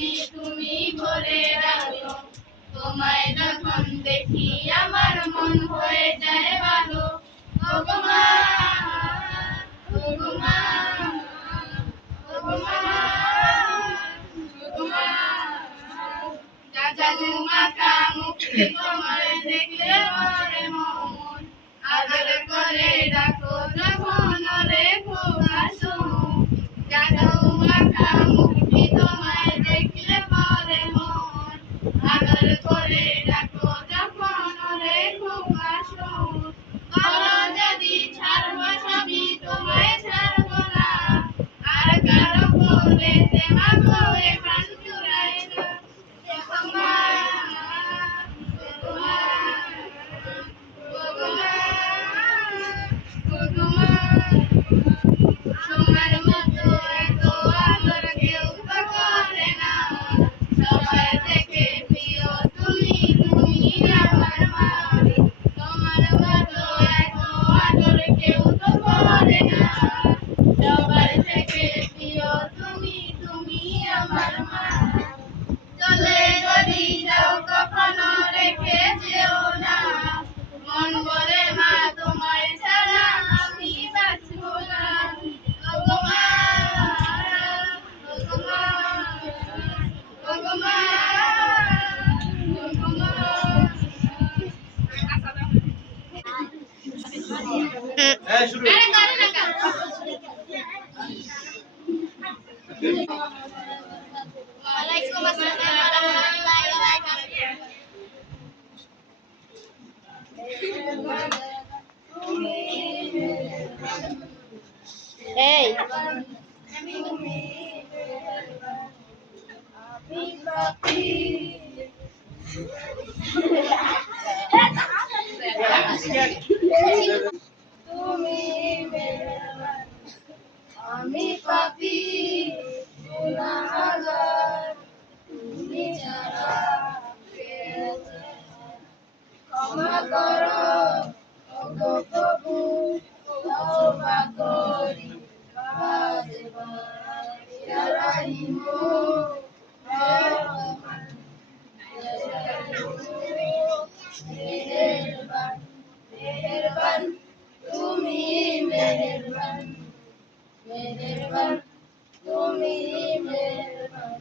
সবই তুমি ভরে রাখো। তোমায় যখন দেখি আমার মন হয়ে যায় ভালো। ওগো মা, ওগো মা, ওগো মা, ওগো মা, জাদু মাখা মুখে তোমায় দেখলে মরে মন। আদর করে ডাকো যখন ওরে খোকা শোন। জাদু মাখা মুখে তোমায় দেখলে মরে মন। আদর করে ডাকো যখন ওরে খোকা শোন। বলো যদি ছাড়বো সবই তোমায় ছাড়বো না। আর কারো বলেতে মাগো এ প্রাণ জুড়ায় না। ওগো মা, ওগো মা, ওগো মা, ওগো মা, তোমার মতো এত আদর কেউ তো করে না। সবার থেকে প্রিয় তুমি, তুমি আমার মা। তোমার মতো এত আদর কেউ তো করে না। সবার থেকে প্রিয় তুমি, তুমি আমার মা। চলে যদি যাও কখনো রেখে যেও না। মন বলে মা তোমায় ছাড়া আমি বাঁচব না। ওগো মা, ওগো মা, ওগো মা, ওগো মা। আরে করে না কেন? ওয়ালাইকুম আসসালাম ওয়া রাহমাতুল্লাহি ওয়া বারাকাতুহু। এই তুমি মেহেরবান, আমি পাপী গুনাহগার। তুমি ছাড়া কে আছে? ক্ষমা করো ওগো প্রভু, তওবা করি বারবার। ইয়া রাহিমু, ইয়া রহমান, ইয়া রাহিমু, মেহেরবান, মেহেরবান, তুমি মেহেরবান, মেহেরবান, তুমি মেহেরবান।